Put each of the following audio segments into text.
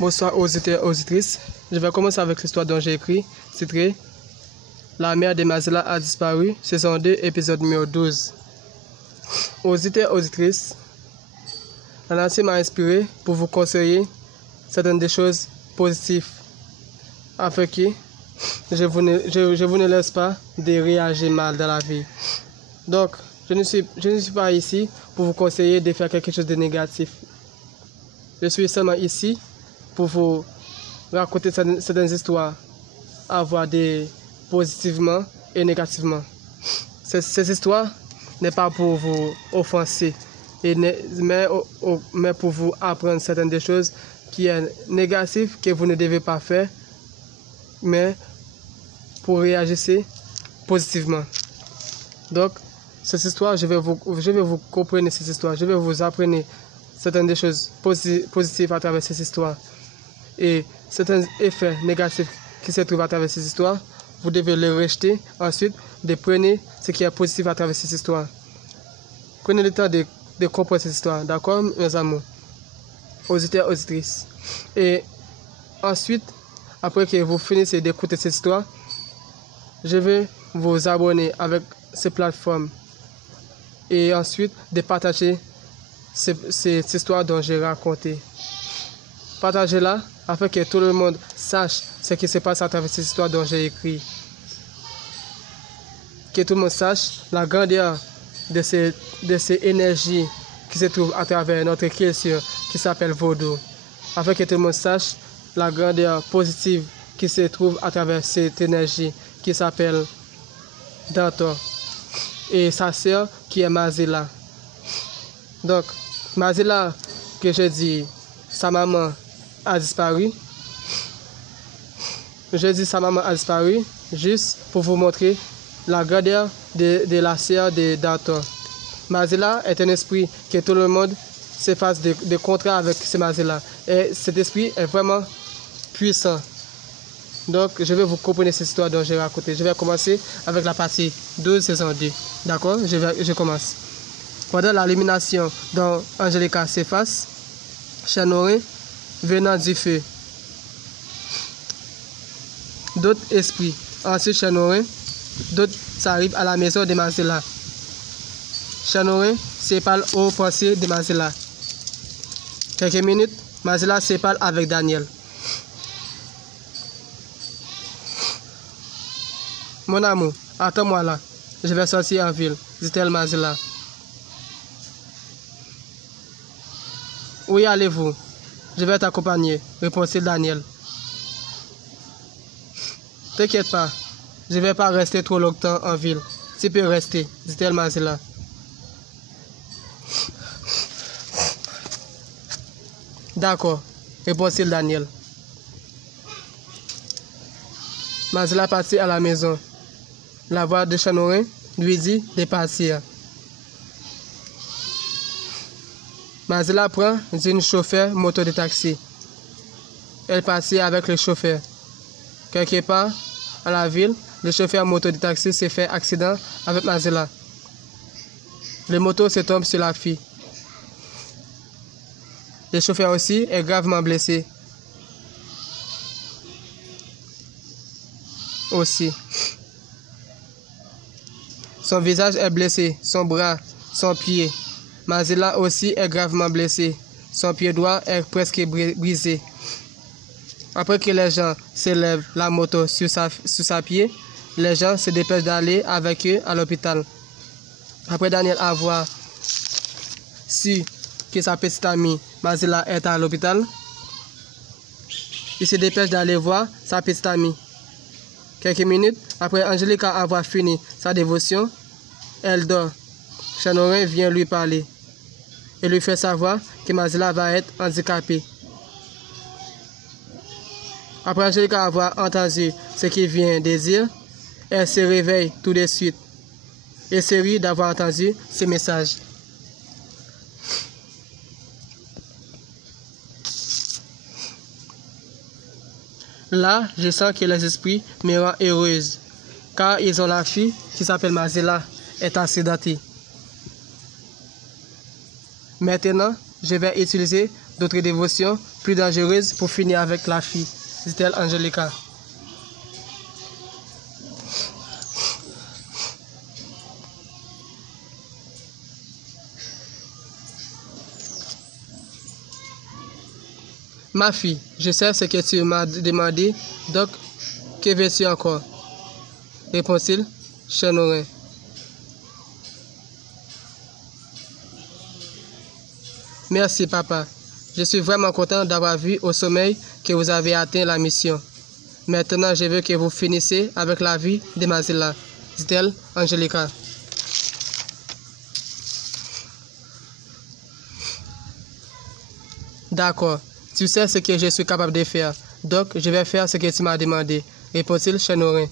Bonsoir aux auditeurs et auditrices. Je vais commencer avec l'histoire dont j'ai écrit, titrée La mère de Mazela a disparu, saison 2, épisode numéro 12. Aux auditeurs et auditrices, la nature m'a inspiré pour vous conseiller certaines des choses positives afin que je vous ne laisse pas de réagir mal dans la vie. Donc, je ne suis pas ici pour vous conseiller de faire quelque chose de négatif. Je suis seulement ici pour vous raconter certaines histoires à voir positivement et négativement. Ces histoires n'est pas pour vous offenser, mais pour vous apprendre certaines des choses qui sont négatives que vous ne devez pas faire, mais pour réagir positivement. Donc, cette histoire, je vais vous comprendre cette histoire, je vais vous apprendre certaines des choses positives à travers ces histoires. Et certains effets négatifs qui se trouvent à travers ces histoires, vous devez les rejeter. Ensuite, de prendre ce qui est positif à travers ces histoires. Prenez le temps de comprendre ces histoires, d'accord, mes amours, auditeurs, auditrices. Et ensuite, après que vous finissez d'écouter cette histoire, je vais vous abonner avec ces plateformes. Et ensuite, de partager cette histoire dont j'ai raconté. Partagez-la afin que tout le monde sache ce qui se passe à travers cette histoire dont j'ai écrit. Que tout le monde sache la grandeur de ces énergies qui se trouvent à travers notre création qui s'appelle Vaudou. Afin que tout le monde sache la grandeur positive qui se trouve à travers cette énergie qui s'appelle Dantor. Et sa sœur qui est Mazela. Donc, Mazela, que je dis, sa maman a disparu. Je dis sa maman a disparu juste pour vous montrer la grandeur de la sœur de Dantor. Mazela est un esprit que tout le monde se fasse de contrat avec ce Mazela. Et cet esprit est vraiment puissant. Donc, je vais vous comprendre cette histoire dont j'ai raconté. Je vais commencer avec la partie 12, saison 2. D'accord? Je commence. Pendant l'illumination dont Angelica s'efface, Chanorin, venant du feu, d'autres esprits. Ensuite, Chanorin, d'autres arrivent à la maison de Mazela. Chanorin sépare aux pensées de Mazela. Quelques minutes, Mazela se parle avec Daniel. Mon amour, attends-moi là. Je vais sortir en ville, dit-elle Mazela. Où y allez-vous? Je vais t'accompagner, répondit Daniel. T'inquiète pas, je ne vais pas rester trop longtemps en ville. Tu peux rester, dit-elle Mazela. D'accord, répondit Daniel. Mazela partit à la maison. La voix de Chanorin lui dit de partir. Mazela prend une chauffeur moto de taxi. Elle partit avec le chauffeur. Quelque part à la ville, le chauffeur moto de taxi s'est fait accident avec Mazela. Le moto se tombe sur la fille. Le chauffeur aussi est gravement blessé. Aussi. Son visage est blessé, son bras, son pied. Mazela aussi est gravement blessé. Son pied droit est presque brisé. Après que les gens s'élèvent la moto sur sa pied, les gens se dépêchent d'aller avec eux à l'hôpital. Après Daniel avoir su que sa petite amie Mazela est à l'hôpital, il se dépêche d'aller voir sa petite amie. Quelques minutes après Angelica avoir fini sa dévotion, elle dort. Chanorin vient lui parler et lui fait savoir que Mazela va être handicapée. Après Angelica avoir entendu ce qu'il vient de dire, elle se réveille tout de suite et se rit d'avoir entendu ce message. Là, je sens que les esprits me rendent heureuse, car ils ont la fille qui s'appelle Mazela, est accidentée. Maintenant, je vais utiliser d'autres dévotions plus dangereuses pour finir avec la fille, dit-elle Angelica. Ma fille, je sais ce que tu m'as demandé, donc que veux-tu encore? Répond-il, Chanorin. Merci, papa. Je suis vraiment content d'avoir vu au sommeil que vous avez atteint la mission. Maintenant, je veux que vous finissiez avec la vie de Mazilla, dit-elle, Angelica. D'accord. Tu sais ce que je suis capable de faire, donc je vais faire ce que tu m'as demandé, répond-il, Chanorin.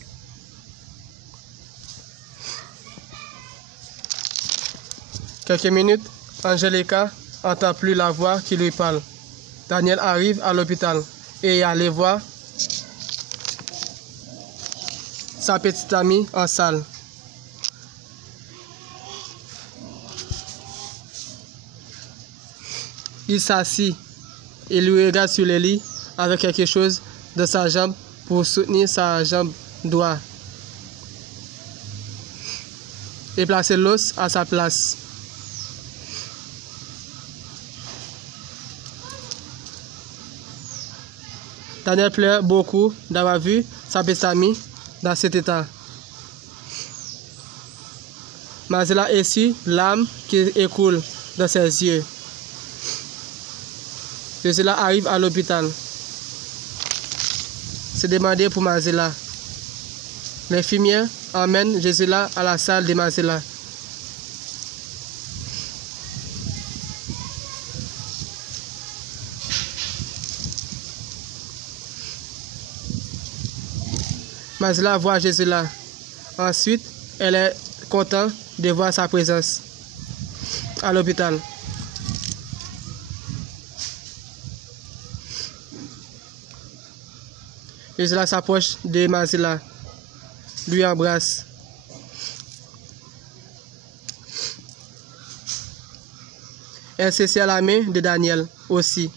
Quelques minutes, Angelica n'entend plus la voix qui lui parle. Daniel arrive à l'hôpital et est allé voir sa petite amie en salle. Il s'assit et lui regarde sur le lit avec quelque chose de sa jambe pour soutenir sa jambe droite et placer l'os à sa place. Daniel pleure beaucoup d'avoir vu sa petite amie dans cet état. Mazilla essuie l'âme qui écoule dans ses yeux. Gisela arrive à l'hôpital. C'est demandé pour Mazilla. L'infirmière emmène Gisela à la salle de Mazilla. Mazilla voit Gisela. Ensuite, elle est contente de voir sa présence à l'hôpital. Gisela s'approche de Mazilla, lui embrasse. Elle se serre la main de Daniel aussi.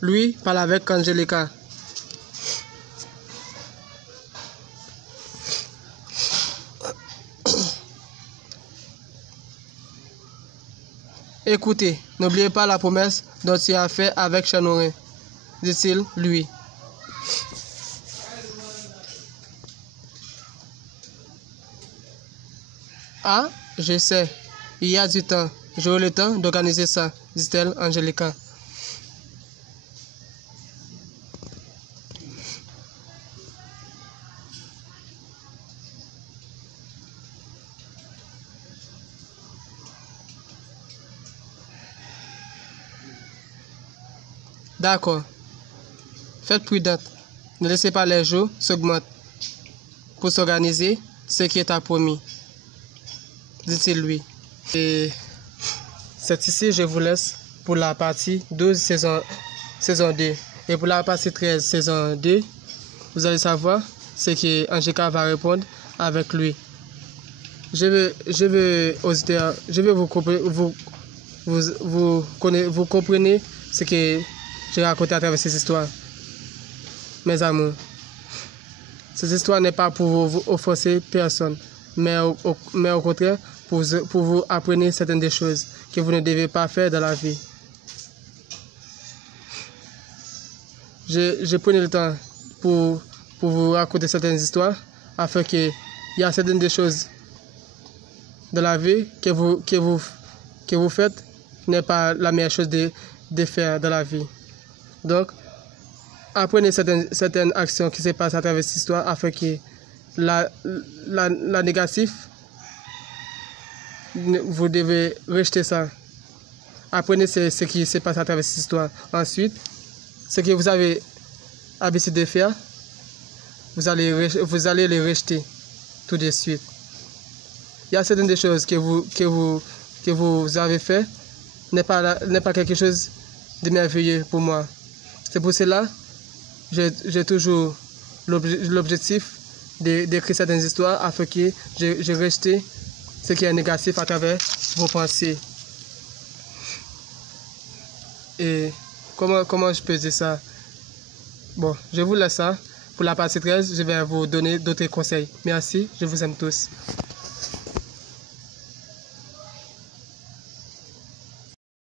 Lui parle avec Angelica. Écoutez, n'oubliez pas la promesse dont tu as fait avec Chanorin, dit-il, lui. Ah, je sais, il y a du temps. J'aurai le temps d'organiser ça, dit-elle, Angelica. D'accord. Faites prudente. Ne laissez pas les jours s'augmenter pour s'organiser ce qui est à promis, dit-il lui. Et c'est ici je vous laisse pour la partie 12 saison 2. Et pour la partie 13 saison 2, vous allez savoir ce que Angelica va répondre avec lui. Je veux vous comprenez ce que j'ai raconté à travers ces histoires. Mes amours, cette histoire n'est pas pour vous offenser personne, mais au contraire, pour vous apprendre certaines des choses que vous ne devez pas faire dans la vie. Je prenais le temps pour vous raconter certaines histoires, afin que il y a certaines des choses dans la vie que vous faites n'est pas la meilleure chose de faire dans la vie. Donc, apprenez certaines actions qui se passent à travers cette histoire afin que la négative, vous devez rejeter ça. Apprenez ce qui se passe à travers cette histoire. Ensuite, ce que vous avez l'habitude de faire, vous allez les rejeter tout de suite. Il y a certaines des choses que vous avez fait n'est pas quelque chose de merveilleux pour moi. C'est pour cela que j'ai toujours l'objectif d'écrire certaines histoires afin que je reste ce qui est négatif à travers vos pensées. Et comment je peux dire ça? Bon, je vous laisse ça. Pour la partie 13, je vais vous donner d'autres conseils. Merci, je vous aime tous.